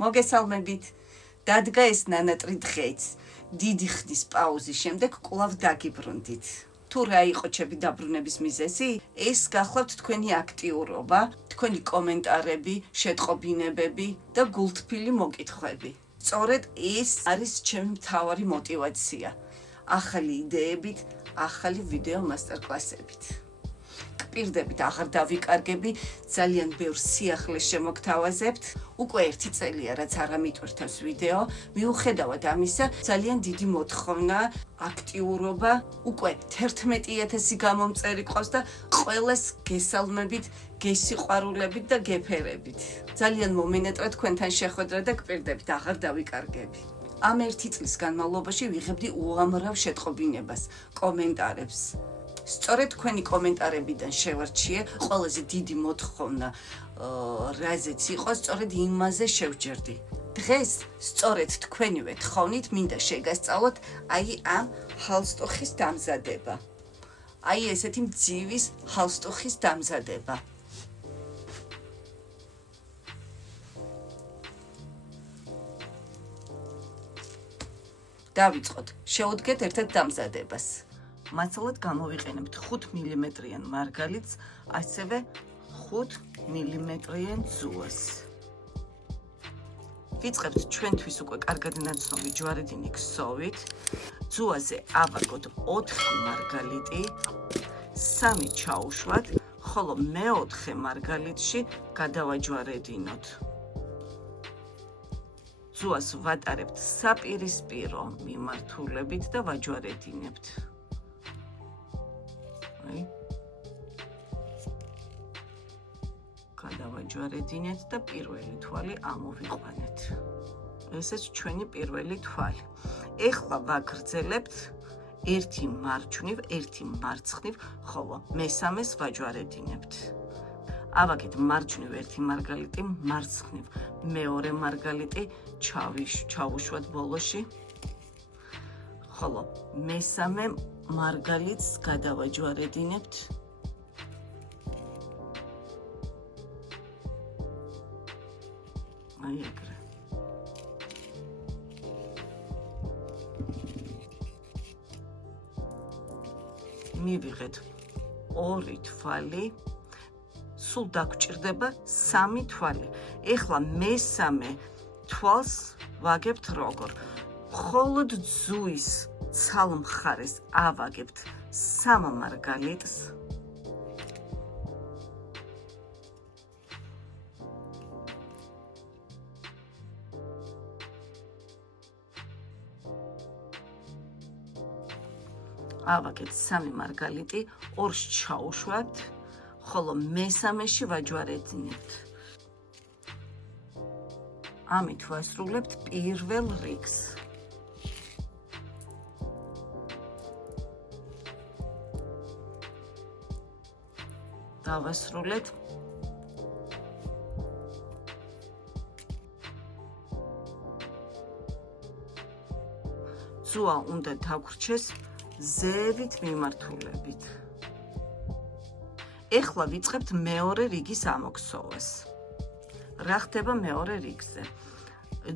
მოგესალმებით. დადგა ეს ნანატრი დღეც. დიდი ხნის პაუზის შემდეგ კვლავ დაგიბრუნდით. თუ რა იყო ჩემი დაბრუნების მიზეზი? ეს გახლავთ თქვენი აქტიურობა, თქვენი კომენტარები, შეტყობინებები და გულთბილი მოკითხვები. სწორედ ეს არის ჩემი მთავარი мотиваცია. ახალი იდეებით, ახალი ვიდეო მასტერკლასებით. პირდებით აღარ დავიკარგები, ძალიან ბევრ სიახლეს შემოგთავაზებთ. უკვე 1 წელია რაც არ ამიტვირთავს ვიდეო, მიუხედავად ამისა, ძალიან დიდი მოთხოვნა, აქტიურობა, უკვე 11,000 გამომწერი ყავს და ყველას გესალმებით, გესიყვარულებით და გეფერებით. ძალიან მომენატრა თქვენთან შეხვედრა და პირდებით აღარ დავიკარგები. ამ 1 წლის განმავლობაში ვიღებდი უამრავ შეტყობინებას, კომენტარებს. სწორედ თქვენი კომენტარებიდან შევარჩიე ყველაზე დიდი მოთხოვნა, რაზეც იყო, სწორედ იმაზე შევჯერდი. დღეს სწორედ თქვენივე თხოვნით მინდა შეგასწავლოთ ამ ჰალსტუხის დამზადება. ესეთი მძივის ჰალსტუხის დამზადება. დავიწყოთ. შევუდგეთ ერთ-ერთ დამზადებას. მასალად გამოვიყენებთ 5 მმ-იან მარგალიტს, ასევე 5 მმ-იან ძუას. ვიწყებთ ჩვენთვის უკვე კარგად ნაცნობი ჯვარედინი ქსოვით. ძუაზე ავაგოთ 4 მარგალიტი, 3 ჩაუშვათ, ხოლო მე-4 მარგალიტში გადავაჯვარედინოთ. ძუას ვატარებთ საპირისპირო მიმართულებით და ვაჯვარედინებთ. გადავაჯვარედინეთ და პირველი თვალი ამოვიყვანეთ. ესეც ჩვენი პირველი თვალი. ეხლა ვაგრძელებთ 1 მარჯვნივ, 1 მარცხნივ, ხოლო მესამეს ვაჯვარედინებთ. ავაგეთ მარჯვნივ 1 მარგალიტი, მარცხნივ მეორე მარგალიტი, ჩავუშვათ ბოლოში, ხოლო მესამე მარგალიტს გადავაჯვარედინებთ. ეგრე. მივიღეთ 2 თვალი, სულ დაგვჭირდება 3 თვალი. ეხლა მესამე თვალს ვაგებთ როგორ? მხოლოდ ძუის ცალ მხარეს ავაგებთ 3 მარგალიტს. ავაგეთ 3 მარგალიტი, 2-ს ჩაუშვათ, ხოლო მესამეში ვაჯვარედინებთ. ამით ვასრულებთ პირველ რიგს. დავასრულეთ. ძუა უნდა დაგვრჩეს ზევით მიმართულებით. ეხლა ვიწყებთ მეორე რიგის ამოქსოვას. რა ხდება მეორე რიგზე?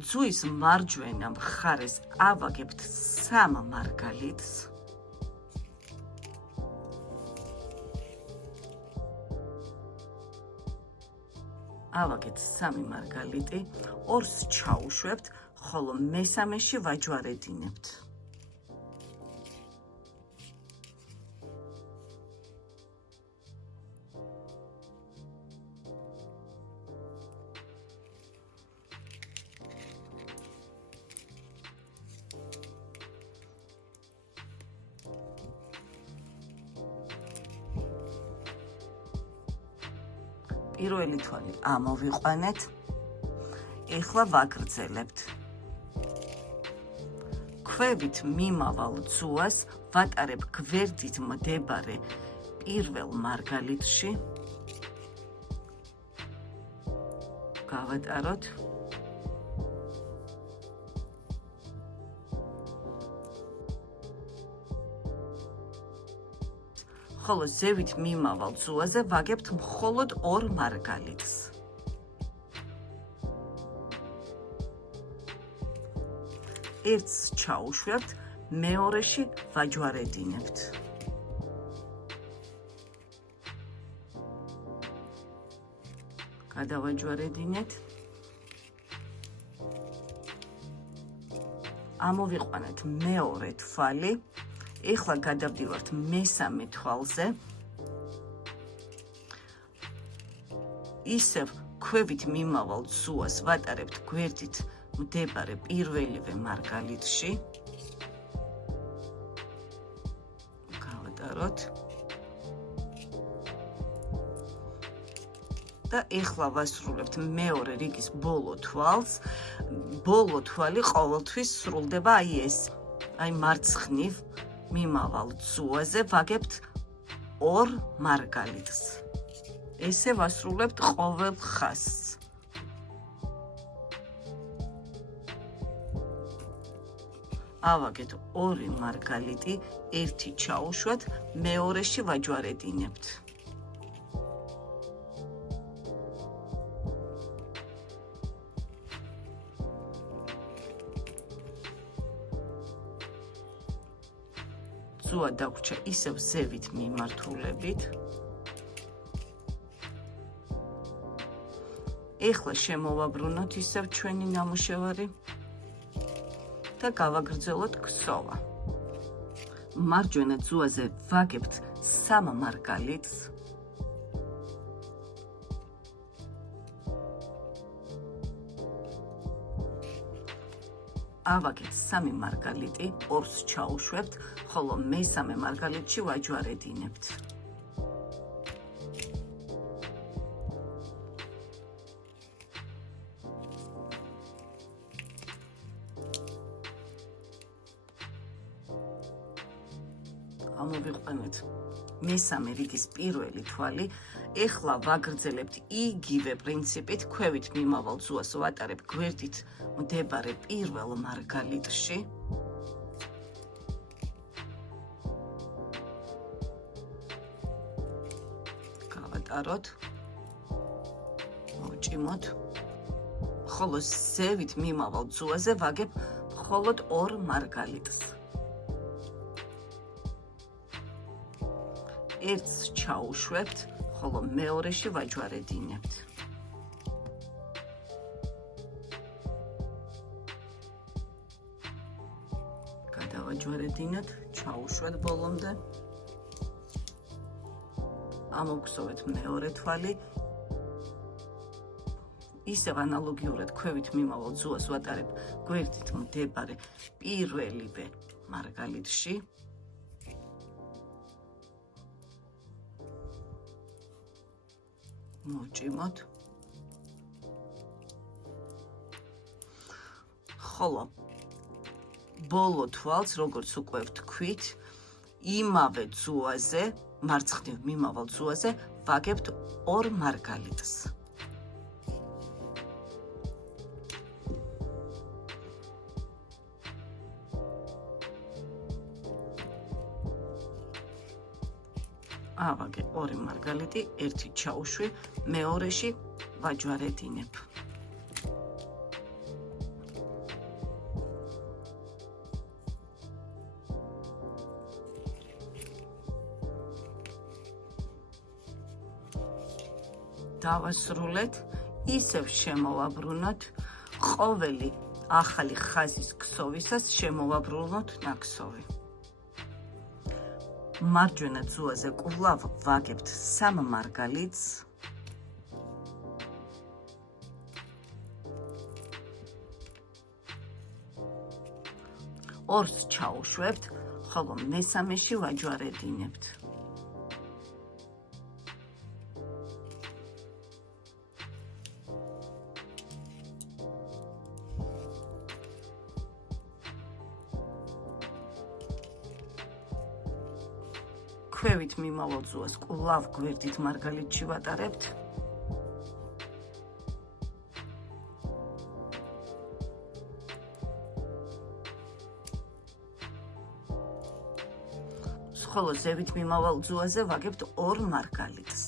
ძუის მარჯვენა მხარეს ავაგებთ 3 მარგალიტს. ავაგეთ 3 მარგალიტი, 2-ს ჩაუშვებთ, ხოლო მესამეში ვაჯვარედინებთ. პირველი თვალი ამოვიყვანეთ. ეხლა ვაგრძელებთ. ქვევით მიმავალ ძუას ვატარებ გვერდით მდებარე პირველ მარგალიტში. გავატაროთ. ხოლო ზევით მიმავალ ძუაზე ვაგებთ მხოლოდ 2 მარგალიტს. ერთს ჩაუშვებთ, მეორეში ვაჯვარედინებთ. გადავაჯვარედინეთ. ამოვიყვანეთ მეორე თვალი. ეხლა გადავდივართ მესამე თვალზე. ისევ ქვევით მიმავალ ძუას ვატარებთ გვერდით მდებარე პირველივე მარგალიტში. გავატაროთ. და ეხლა ვასრულებთ მეორე რიგის ბოლო თვალს. ბოლო თვალი ყოველთვის სრულდება აი ეს. აი მარცხნივ მიმავალ ძუაზე ვაგებთ ორ მარგალიტს. ესე ვასრულებთ ყოველ ხაზს. ავაგეთ ორი მარგალიტი, ერთი ჩაუშვათ, მეორეში ვაჯვარედინებთ. ძუა დაგვრჩა ისევ ზევით მიმართულებით. ეხლა შემოვაბრუნოთ ისევ ჩვენი ნამუშევარი და გავაგრძელოთ ქსოვა. მარჯვენა ძუაზე ვაგებთ 3 მარგალიტს. ავაგეთ 3 მარგალიტი, ორს ჩაუშვებთ, ხოლო მესამე მარგალიტში ვაჯვარედინებთ. ამოვიყვანეთ მესამე რიგის პირველი თვალი. ეხლა ვაგრძელებთ იგივე პრინციპით, ქვევით მიმავალ ძუას ვატარებ გვერდით მდებარე პირველ მარგალიტში. გავატაროთ. მოვჭიმოთ. ხოლო ზევით მიმავალ ძუაზე ვაგებ მხოლოდ ორ მარგალიტს. ერთს ჩაუშვებთ, ხოლო მეორეში ვაჯვარედინებთ. გადავაჯვარედინოთ, ჩაუშვათ ბოლომდე. ამოვგზავნეთ მეორე თვალი. ისევ ანალოგიურად ქვევით მიმავალ ძუას ვატარებ გვერდით მდებარე პირველივე მარგალიტში. მოვჭიმოთ. ხოლო ბოლო თვალს, როგორც უკვე ვთქვით, იმავე ძუაზე, მარცხნივ მიმავალ ძუაზე ვაგებთ ორ მარგალიტს. ავაგე ორი მარგალიტი, ერთი ჩაუშვი, მეორეში ვაჯვარედინებ. დავასრულეთ, ისევ შემოვაბრუნოთ, ყოველი ახალი ხაზის ქსოვისას შემოვაბრუნოთ ნაქსოვი. მარჯვენა ძუაზე კვლავ ვაგებთ 3 მარგალიტს. ორს ჩაუშვებთ, ხოლო მესამეში ვაჯვარედინებთ. ქვევით მიმავალ ძუას კვლავ გვერდით მარგალიტში ვატარებთ. ხოლო ზევით მიმავალ ძუაზე ვაგებთ ორ მარგალიტს.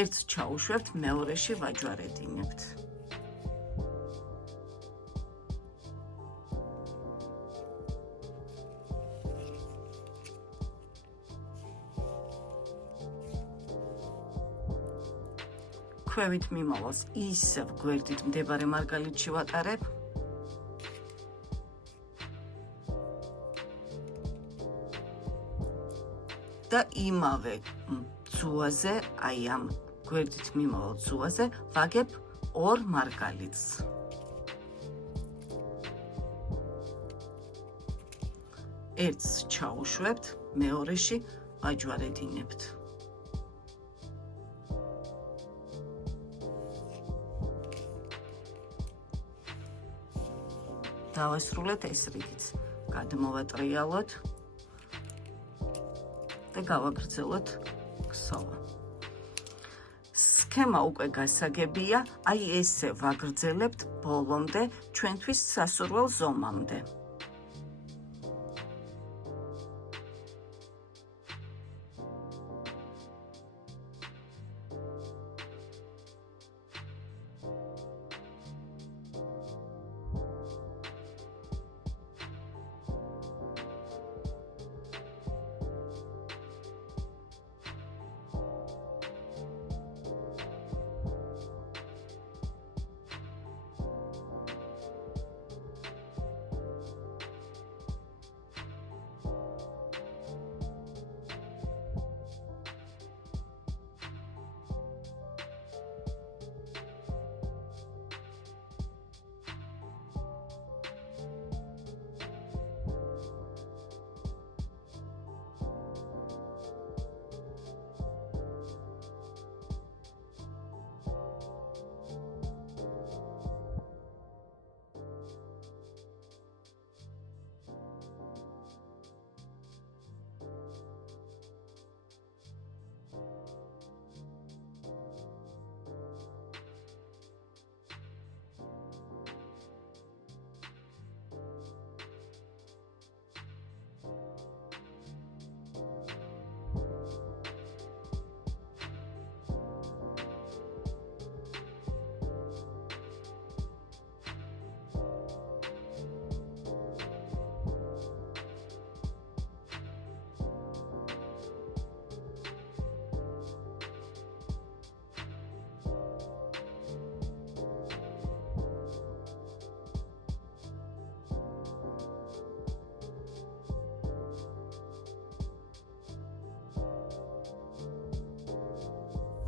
ერთს ჩაუშვებთ, მეორეში ვაჯვარედინებთ. ქვევით მიმავალს ისევ გვერდით მდებარე მარგალიტში ვატარებ. და იმავე ძუაზე, აი ამ გვერდით მიმავალ ძუაზე ვაგებ 2 მარგალიტს. ერთს ჩაუშვებთ, მეორეში ვაჯვარედინებთ. დავასრულეთ ეს რიგიც. გადმოვატრიალოთ და გავაგრძელოთ ქსოვა. სქემა უკვე გასაგებია, აი ესე ვაგრძელებთ ბოლომდე, ჩვენთვის სასურველ ზომამდე.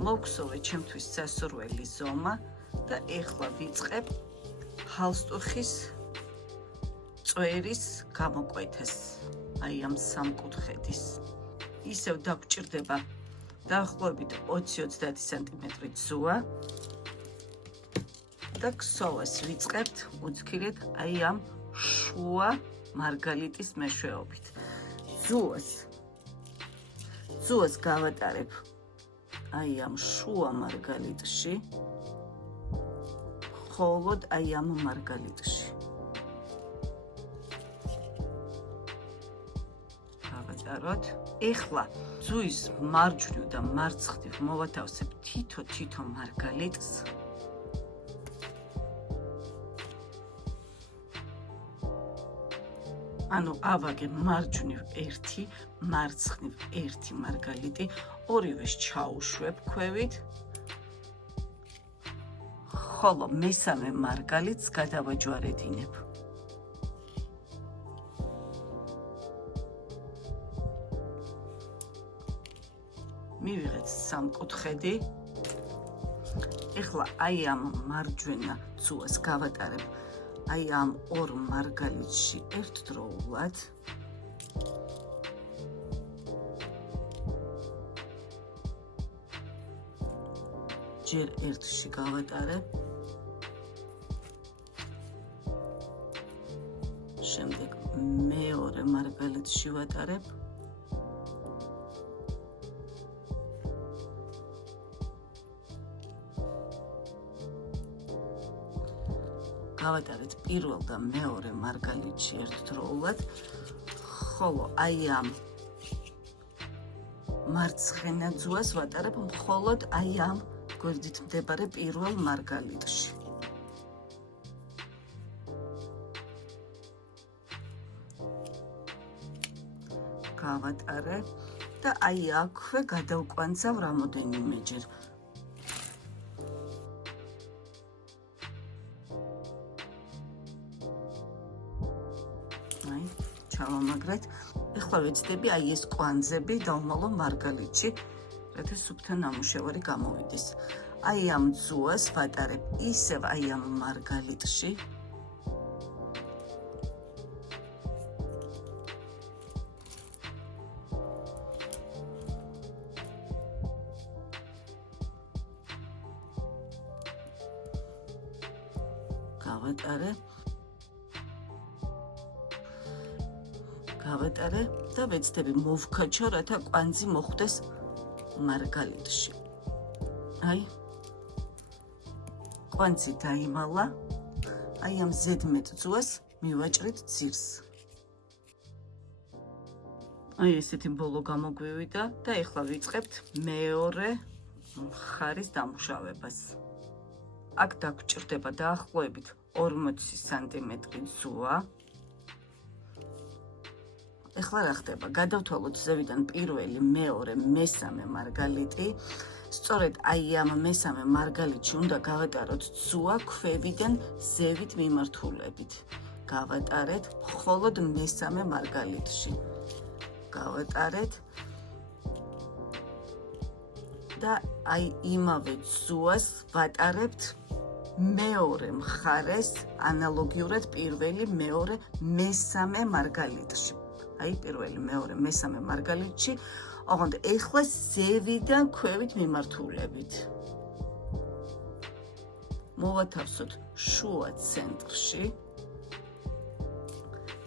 მოვქსოვე ჩემთვის სასურველი ზომა და ეხლა ვიწყებ ჰალსტუხის წვერის გამოკვეთას. აი ამ სამკუთხედის. ისევ დაგჭირდება დაახლოებით 20-30 სანტიმეტრი ძუა და ქსოვას ვიწყებთ უცქირედ აი ამ შუა მარგალიტის მეშვეობით. ძუას გავატარებ აი ამ შუა მარგალიტში, მხოლოდ აი ამ მარგალიტში. გავატაროთ. ეხლა ძუის მარჯვნივ და მარცხნივ მოვათავსებ თითო მარგალიტს. ანუ ავაგე მარჯვნივ 1, მარცხნივ 1 მარგალიტი, ორივეს ჩაუშვებ ქვევით, ხოლო მესამე მარგალიტს გადავაჯვარედინებ. მივიღეთ სამკუთხედი. ეხლა აი ამ მარჯვენა ძუას გავატარებ აი ამ 2 მარგალიტში ერთდროულად. ჯერ ერთში გავატარებ. შემდეგ მეორე მარგალიტში ვატარებ. გავატარეთ პირველ და მეორე მარგალიტში ერთდროულად, ხოლო აი ამ მარცხენა ძუას ვატარებ მხოლოდ აი ამ გვერდით მდებარე პირველ მარგალიტში. გავატარე და აი აქვე გადავკვანცავ რამოდენიმეჯერ. მივიმაგრეთ. ეხლა ვეცდები აი ეს კვანძები დავმალო მარგალიტში, რათა სუფთა ნამუშევარი გამოვიდეს. აი ამ ძუას ვატარებ ისევ აი ამ მარგალიტში. გავატარე და ვეცდები მოვქაჩო, რათა კვანძი მოხვდეს მარგალიტში. აი კვანძი დაიმალა, აი ამ ზედმეტ ძუას მივაჭრით ძირს. აი ესეთი ბოლო გამოგვივიდა და ეხლა ვიწყებთ მეორე მხარის დამუშავებას. აქ დაგვჭირდება დაახლოებით 40 სანტიმეტრი ძუა. ეხლა რა ხდება? გადავთვალოთ ზევიდან პირველი, მეორე, მესამე მარგალიტი. სწორედ აი ამ მესამე მარგალიტში უნდა გავატაროთ ძუა ქვევიდან ზევით მიმართულებით. გავატარეთ მხოლოდ მესამე მარგალიტში. გავატარეთ და აი იმავე ძუას ვატარებთ მეორე მხარეს, ანალოგიურად პირველი, მეორე, მესამე მარგალიტში. აი პირველი, მეორე, მესამე მარგალიტში, ოღონდ ეხლა ზევიდან ქვევით მიმართულებით. მოვათავსოთ შუა ცენტრში.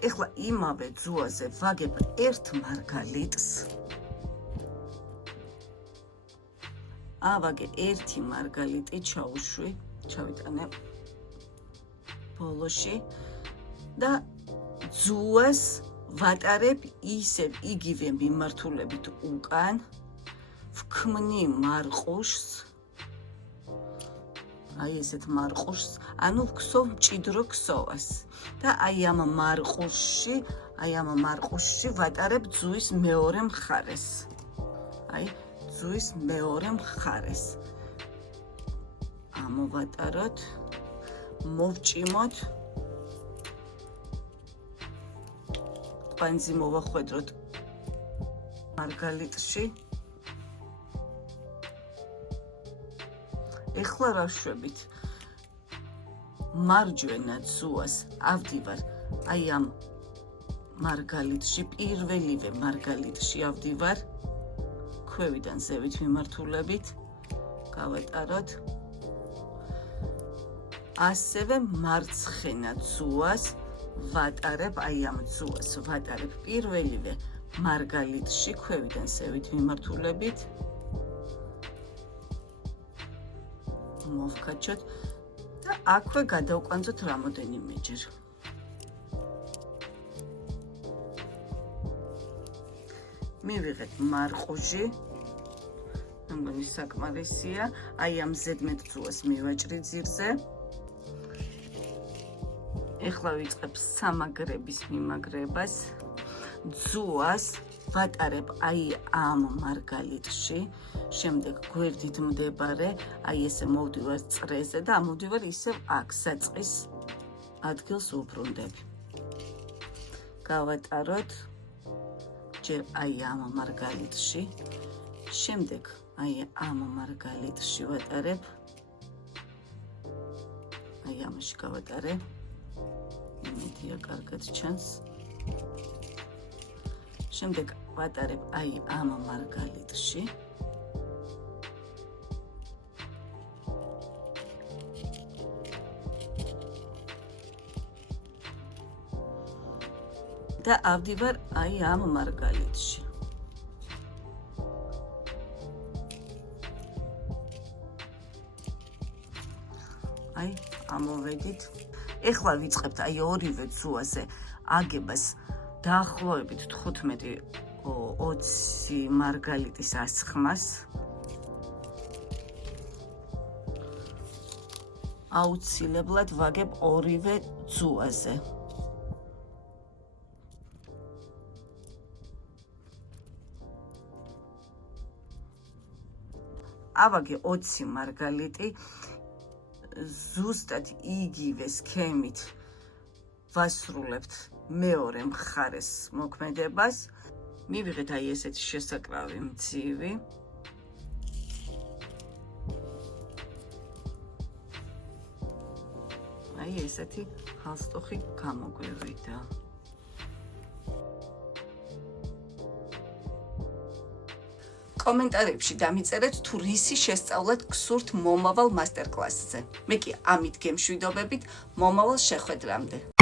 ეხლა იმავე ძუაზე ვაგებ ერთ მარგალიტს. ავაგე ერთი მარგალიტი ჩაუშვი, ჩავიტანე ბოლოში და ძუას ვატარებ ისევ იგივე მიმართულებით უკან, ვქმნი მარყუშს, აი ესეთ მარყუშს, ანუ ვქსოვ მჭიდრო ქსოვას და აი ამ მარყუშში ვატარებ ძუის მეორე მხარეს. აი ძუის მეორე მხარეს. ამოვატაროთ, მოვჭიმოთ, კვანძი მოვახვედროთ მარგალიტში. ეხლა რა ვშვებით? მარჯვენა ძუას ავდივარ აი ამ მარგალიტში, პირველივე მარგალიტში ავდივარ, ქვევიდან ზევით მიმართულებით. გავატაროთ. ასევე მარცხენა ძუას ვატარებ, აი ამ ძუას ვატარებ პირველივე მარგალიტში, ქვევიდან ზევით მიმართულებით. მოვქაჩოთ და აქვე გადავკვანძოთ რამოდენიმეჯერ. მივიღეთ მარყუჟი, მგონი საკმარისია, აი ამ ზედმეტ ძუას მივაჭრი ძირზე. ეხლა ვიწყებ სამაგრების მიმაგრებას. ძუას ვატარებ აი ამ მარგალიტში, შემდეგ გვერდით მდებარე, აი ესე მოვდივარ წრეზე და ამოვდივარ ისევ აქ საწყის ადგილს უბრუნდები. გავატაროთ ჯერ აი ამ მარგალიტში, შემდეგ აი ამ მარგალიტში ვატარებ, აი ამაში გავატარებ, იმედია კარგად ჩანს. შემდეგ ვატარებ აი ამ მარგალიტში. და ავდივარ აი ამ მარგალიტში. აი ამოვედით. ეხლა ვიწყებთ აი ორივე ძუაზე აგებას დაახლოებით 15-20 მარგალიტის ასხმას. აუცილებლად ვაგებ ორივე ძუაზე. ავაგე 20 მარგალიტი, ზუსტად იგივე სქემით ვასრულებთ მეორე მხარეს მოქმედებას. მივიღეთ აი ესეთი შესაკრავი მცივი. აი ესეთი ჰალსტუხი გამოგვივიდა. კომენტარებში დამიწერეთ თუ რისი შესწავლეთ გსურთ მომავალ მასტერკლასზე. მე კი ამით გემშვიდობებით მომავალ შეხვედრამდე.